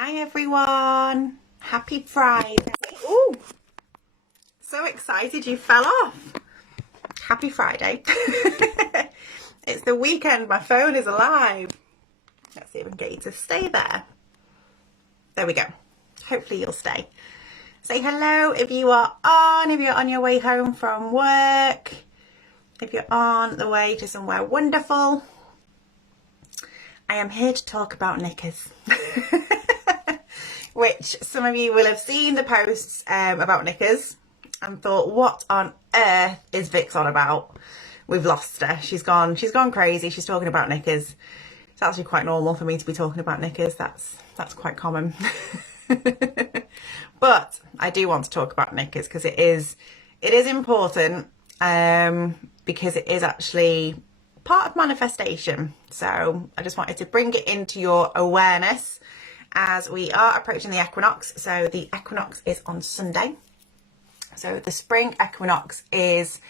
Hi everyone, happy Friday. Ooh, so excited you fell off. Happy Friday. It's the weekend, my phone is alive. Let's see if I can get you to stay there. There we go. Hopefully you'll stay. Say hello if you're on your way home from work, if you're on the way to somewhere wonderful. I am here to talk about knickers. Which some of you will have seen the posts about knickers and thought, what on earth is Vix on about? We've lost her. She's gone crazy. She's talking about knickers. It's actually quite normal for me to be talking about knickers. That's quite common. But I do want to talk about knickers because it is important because it is actually part of manifestation. So I just wanted to bring it into your awareness as we are approaching the equinox. So the equinox is on Sunday. So the spring equinox is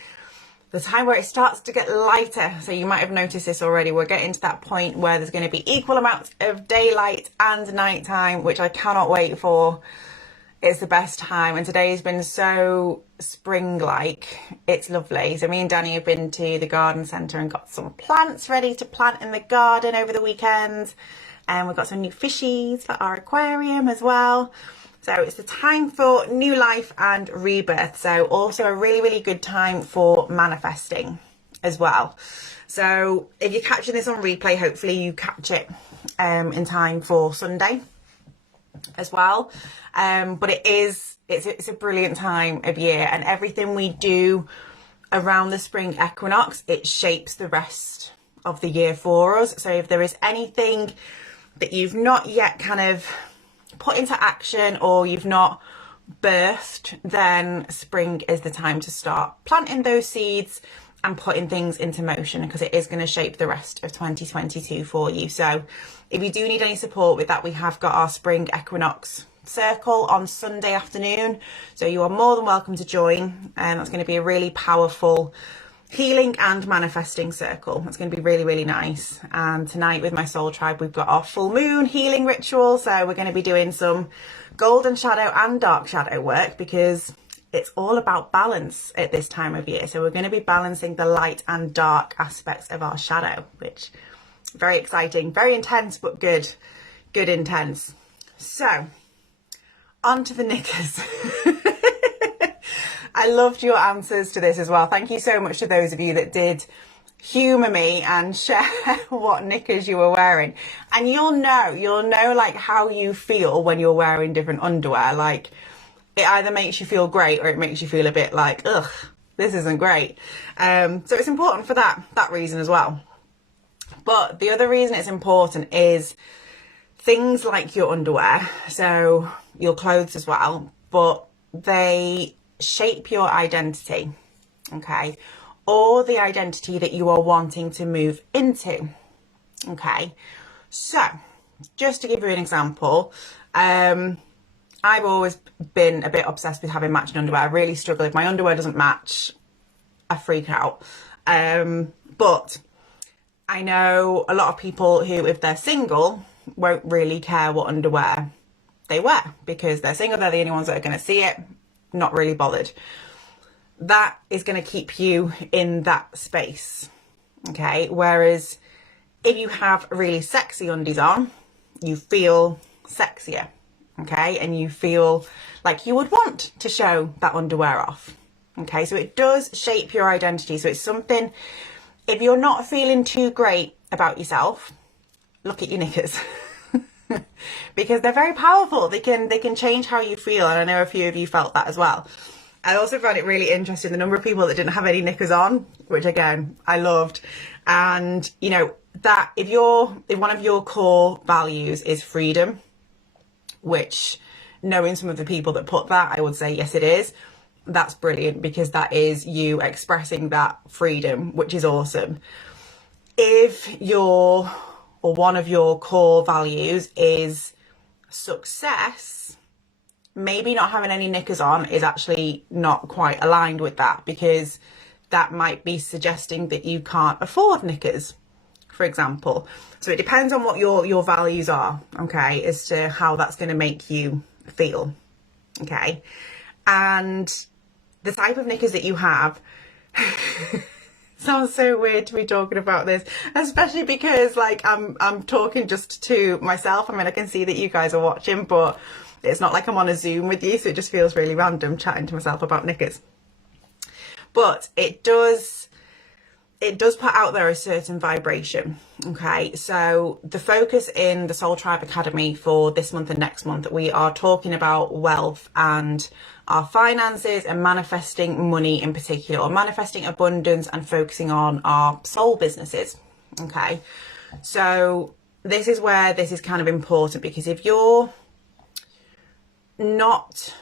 the time where it starts to get lighter. So you might have noticed this already. We're getting to that point where there's going to be equal amounts of daylight and nighttime, which I cannot wait for. It's the best time, and today's been so spring-like. It's lovely. So me and Danny have been to the garden centre and got some plants ready to plant in the garden over the weekend. And we've got some new fishies for our aquarium as well. So it's the time for new life and rebirth. So also a really, really good time for manifesting as well. So if you're catching this on replay, hopefully you catch it in time for Sunday as well. But it's a brilliant time of year, and everything we do around the spring equinox, it shapes the rest of the year for us. So if there is anything that you've not yet kind of put into action or you've not birthed, then spring is the time to start planting those seeds and putting things into motion, because it is going to shape the rest of 2022 for you. So if you do need any support with that, we have got our spring equinox circle on Sunday afternoon. So you are more than welcome to join, and that's going to be a really powerful healing and manifesting circle. It's going to be really, really nice. And tonight with my soul tribe, we've got our full moon healing ritual. So we're going to be doing some golden shadow and dark shadow work, because it's all about balance at this time of year. So we're going to be balancing the light and dark aspects of our shadow, which is very exciting, very intense, but good intense. So on to the knickers. I loved your answers to this as well. Thank you so much to those of you that did humour me and share what knickers you were wearing. And you'll know like how you feel when you're wearing different underwear. Like, it either makes you feel great or it makes you feel a bit like, ugh, this isn't great. So it's important for that reason as well. But the other reason it's important is things like your underwear, so your clothes as well, but they shape your identity, okay, or the identity that you are wanting to move into, okay. So just to give you an example, I've always been a bit obsessed with having matching underwear. I really struggle if my underwear doesn't match. I freak out. But I know a lot of people who, if they're single, won't really care what underwear they wear, because they're single, they're the only ones that are going to see it, not really bothered. That is going to keep you in that space, okay? Whereas if you have really sexy undies on, you feel sexier, okay? And you feel like you would want to show that underwear off, okay? So it does shape your identity. So it's something, if you're not feeling too great about yourself, look at your knickers. Because they're very powerful. They can change how you feel, and I know a few of you felt that as well. I also found it really interesting the number of people that didn't have any knickers on, which again I loved. And you know that if one of your core values is freedom, which, knowing some of the people that put that, I would say yes it is. That's brilliant, because that is you expressing that freedom, which is awesome. If one of your core values is success, maybe not having any knickers on is actually not quite aligned with that, because that might be suggesting that you can't afford knickers, for example. So it depends on what your values are, okay, as to how that's going to make you feel, okay. And the type of knickers that you have sounds so weird to be talking about this, especially because like I'm talking just to myself. I mean, I can see that you guys are watching, but it's not like I'm on a Zoom with you, so it just feels really random chatting to myself about knickers. But it does put out there a certain vibration, okay? So the focus in the Soul Tribe Academy for this month and next month, we are talking about wealth and our finances and manifesting money in particular, or manifesting abundance and focusing on our soul businesses, okay? So this is where this is kind of important, because if you're not,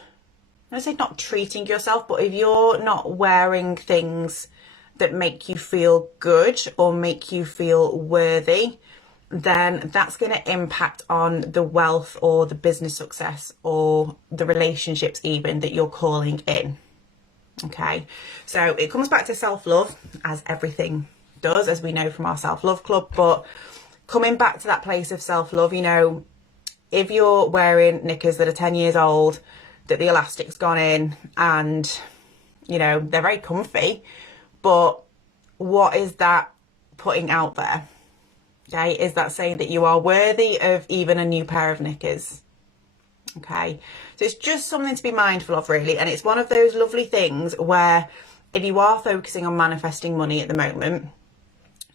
I say not treating yourself, but if you're not wearing things that make you feel good or make you feel worthy, then that's going to impact on the wealth or the business success or the relationships even that you're calling in. Okay, so it comes back to self-love, as everything does, as we know from our self-love club. But coming back to that place of self-love, you know, if you're wearing knickers that are 10 years old, that the elastic's gone in, and you know they're very comfy, but what is that putting out there? Okay, is that saying that you are worthy of even a new pair of knickers? Okay, so it's just something to be mindful of, really. And it's one of those lovely things where if you are focusing on manifesting money at the moment,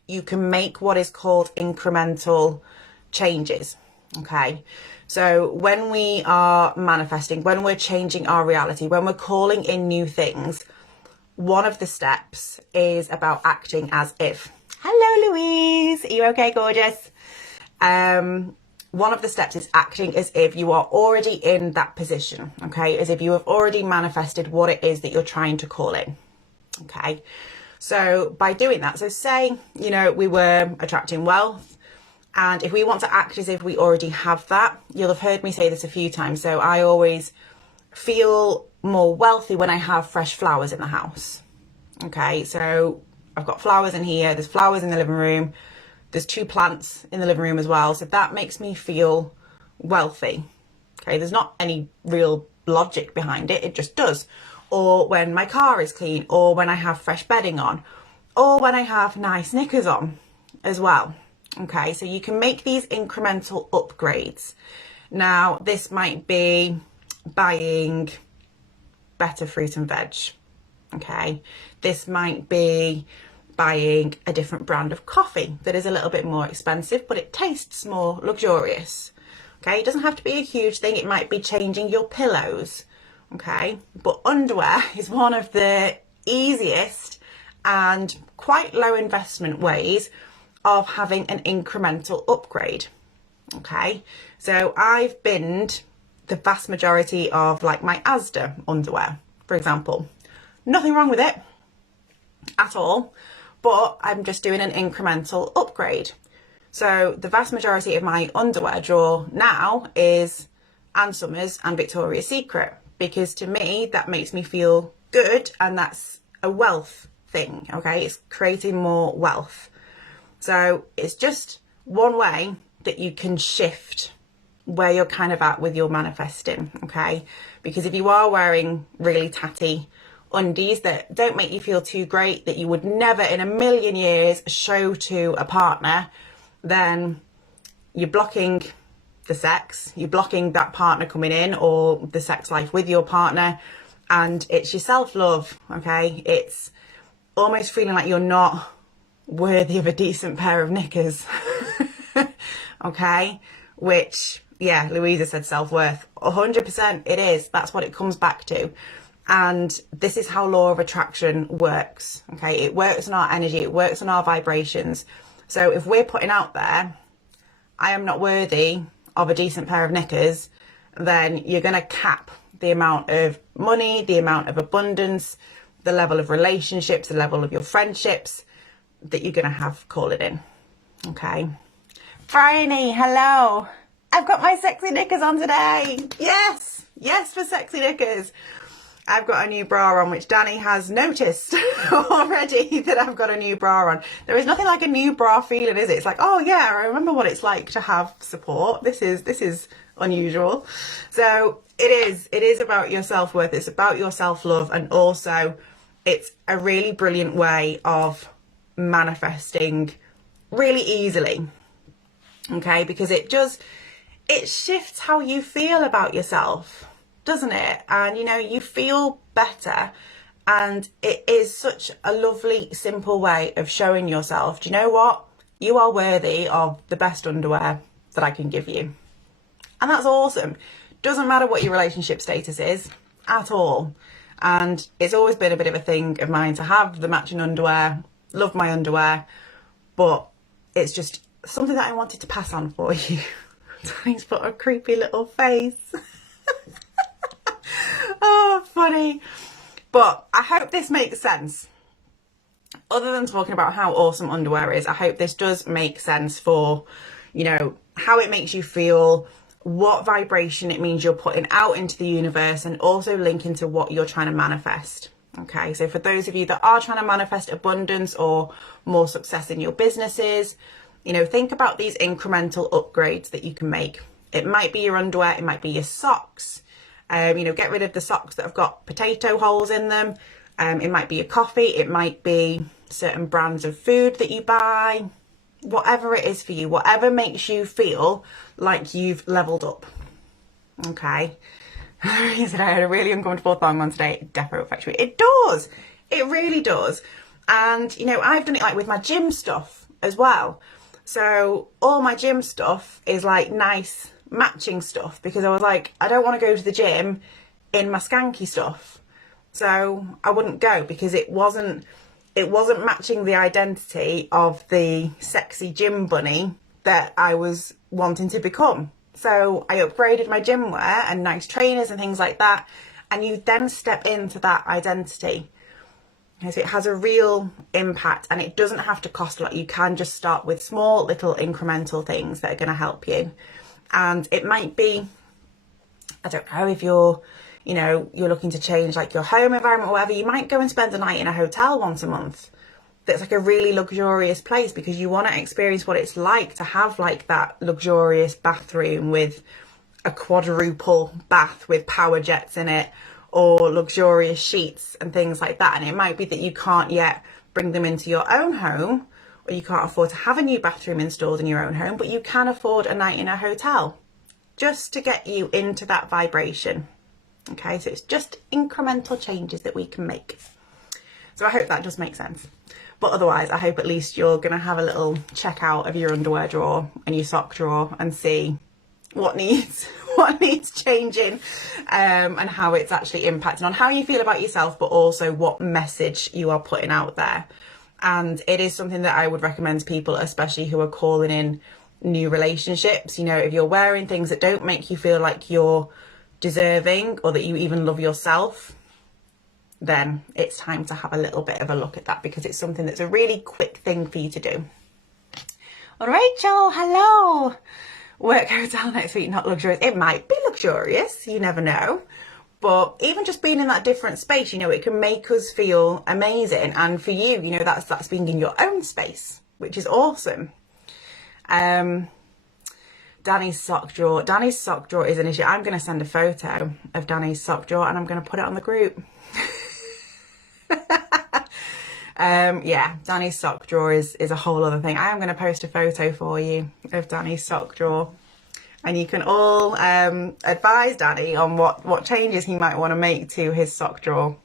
you can make what is called incremental changes. Okay, so when we are manifesting, when we're changing our reality, when we're calling in new things, one of the steps is about acting as if. Hello, Louise. Are you okay, gorgeous? One of the steps is acting as if you are already in that position, okay? As if you have already manifested what it is that you're trying to call in, okay? So by doing that, so say, you know, we were attracting wealth, and if we want to act as if we already have that, you'll have heard me say this a few times. So I always feel more wealthy when I have fresh flowers in the house. Okay, so I've got flowers in here, there's flowers in the living room, there's 2 plants in the living room as well, so that makes me feel wealthy. Okay, there's not any real logic behind it, it just does. Or when my car is clean, or when I have fresh bedding on, or when I have nice knickers on as well. Okay, so you can make these incremental upgrades. Now, this might be buying better fruit and veg. Okay, this might be buying a different brand of coffee that is a little bit more expensive, but it tastes more luxurious. Okay, it doesn't have to be a huge thing. It might be changing your pillows. Okay, but underwear is one of the easiest and quite low investment ways of having an incremental upgrade. Okay, so I've binned the vast majority of like my Asda underwear, for example. Nothing wrong with it at all, but I'm just doing an incremental upgrade. So the vast majority of my underwear drawer now is Ann Summers and Victoria's Secret, because to me that makes me feel good, and that's a wealth thing. Okay, it's creating more wealth. So it's just one way that you can shift where you're kind of at with your manifesting. Okay, because if you are wearing really tatty undies that don't make you feel too great, that you would never in a million years show to a partner, then you're blocking the sex, you're blocking that partner coming in, or the sex life with your partner, and it's your self-love. Okay, it's almost feeling like you're not worthy of a decent pair of knickers. Okay, which, yeah, Louisa said self-worth. 100% it is. That's what it comes back to. And this is how law of attraction works. Okay, it works on our energy, it works on our vibrations. So if we're putting out there, I am not worthy of a decent pair of knickers, then you're going to cap the amount of money, the amount of abundance, the level of relationships, the level of your friendships that you're going to have calling in. Okay. Bryony, hello. I've got my sexy knickers on today. Yes, yes for sexy knickers. I've got a new bra on, which Danny has noticed already that I've got a new bra on. There is nothing like a new bra feeling, is it? It's like, oh yeah, I remember what it's like to have support. This is unusual. So it is about your self-worth. It's about your self-love, and also it's a really brilliant way of manifesting really easily. Okay, because it shifts how you feel about yourself, doesn't it? And you know, you feel better, and it is such a lovely, simple way of showing yourself, do you know what? You are worthy of the best underwear that I can give you. And that's awesome. Doesn't matter what your relationship status is at all. And it's always been a bit of a thing of mine to have the matching underwear, love my underwear, but it's just something that I wanted to pass on for you. Danny's put a creepy little face. Oh, funny. But I hope this makes sense. Other than talking about how awesome underwear is, I hope this does make sense for, you know, how it makes you feel, what vibration it means you're putting out into the universe, and also link into what you're trying to manifest. Okay, so for those of you that are trying to manifest abundance or more success in your businesses, you know, think about these incremental upgrades that you can make. It might be your underwear, it might be your socks. You know, get rid of the socks that have got potato holes in them. It might be your coffee, it might be certain brands of food that you buy. Whatever it is for you, whatever makes you feel like you've leveled up. Okay. He said I had a really uncomfortable thong on today. It definitely affects me. It does. It really does. And, you know, I've done it like with my gym stuff as well. So all my gym stuff is like nice matching stuff, because I was like, I don't want to go to the gym in my skanky stuff. So I wouldn't go, because it wasn't matching the identity of the sexy gym bunny that I was wanting to become. So I upgraded my gym wear and nice trainers and things like that. And you then step into that identity. So it has a real impact, and it doesn't have to cost a lot. You can just start with small little incremental things that are going to help you. And it might be, I don't know, if you're, you know, you're looking to change like your home environment or whatever, you might go and spend a night in a hotel once a month. That's like a really luxurious place, because you want to experience what it's like to have like that luxurious bathroom with a quadruple bath with power jets in it, or luxurious sheets and things like that. And it might be that you can't yet bring them into your own home, or you can't afford to have a new bathroom installed in your own home, but you can afford a night in a hotel just to get you into that vibration. Okay, so it's just incremental changes that we can make. So I hope that does make sense. But otherwise, I hope at least you're going to have a little check out of your underwear drawer and your sock drawer and see what needs changing, and how it's actually impacting on how you feel about yourself, but also what message you are putting out there. And it is something that I would recommend to people, especially who are calling in new relationships. You know, if you're wearing things that don't make you feel like you're deserving, or that you even love yourself, then it's time to have a little bit of a look at that, because it's something that's a really quick thing for you to do. Well, Rachel, hello. Work hotel next week, not luxurious. It might be luxurious, you never know. But even just being in that different space, you know, it can make us feel amazing. And for you, you know, that's being in your own space, which is awesome. Danny's sock drawer. Danny's sock drawer is an issue. I'm going to send a photo of Danny's sock drawer and I'm going to put it on the group. Yeah, Danny's sock drawer is a whole other thing. I am going to post a photo for you of Danny's sock drawer, and you can all advise Danny on what changes he might want to make to his sock drawer.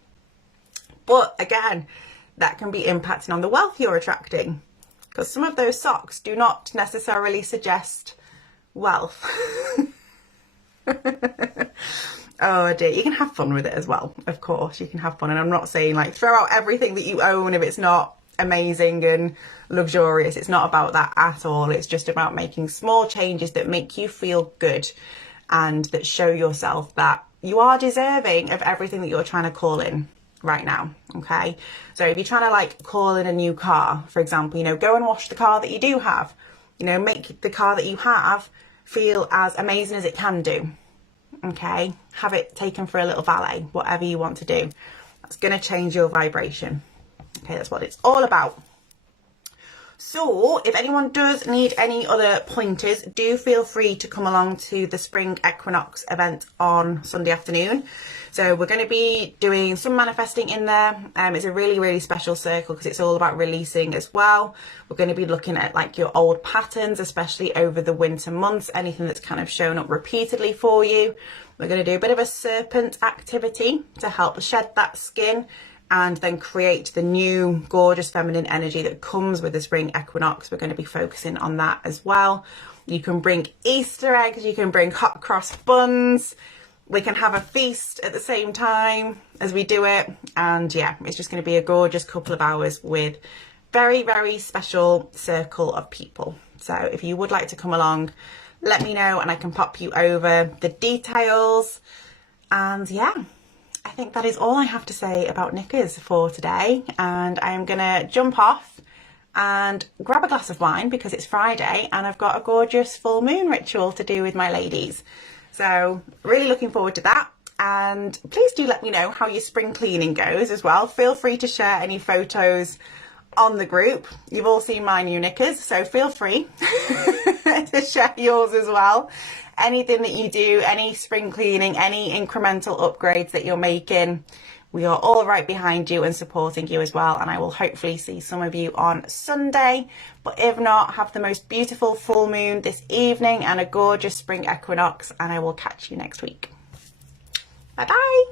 But again, that can be impacting on the wealth you're attracting, because some of those socks do not necessarily suggest wealth. Oh dear, you can have fun with it as well. Of course, you can have fun. And I'm not saying like throw out everything that you own if it's not amazing and luxurious. It's not about that at all. It's just about making small changes that make you feel good and that show yourself that you are deserving of everything that you're trying to call in right now. Okay, so if you're trying to like call in a new car, for example, you know, go and wash the car that you do have. You know, make the car that you have feel as amazing as it can do. okay, have it taken for a little valet, whatever you want to do. That's going to change your vibration. Okay, that's what it's all about. So if anyone does need any other pointers, do feel free to come along to the Spring Equinox event on Sunday afternoon. So we're going to be doing some manifesting in there. It's a really, really special circle because it's all about releasing as well. We're going to be looking at like your old patterns, especially over the winter months, anything that's kind of shown up repeatedly for you. We're going to do a bit of a serpent activity to help shed that skin and then create the new gorgeous feminine energy that comes with the spring equinox. We're going to be focusing on that as well. You can bring Easter eggs, you can bring hot cross buns, we can have a feast at the same time as we do it. And yeah, it's just going to be a gorgeous couple of hours with very, very special circle of people. So if you would like to come along, let me know and I can pop you over the details. And yeah, I think that is all I have to say about knickers for today. And I'm going to jump off and grab a glass of wine because it's Friday and I've got a gorgeous full moon ritual to do with my ladies. So really looking forward to that. And please do let me know how your spring cleaning goes as well. Feel free to share any photos on the group. You've all seen my new knickers, so feel free to share yours as well. Anything that you do, any spring cleaning, any incremental upgrades that you're making, we are all right behind you and supporting you as well. And I will hopefully see some of you on Sunday. But if not, have the most beautiful full moon this evening and a gorgeous spring equinox. And I will catch you next week. Bye bye.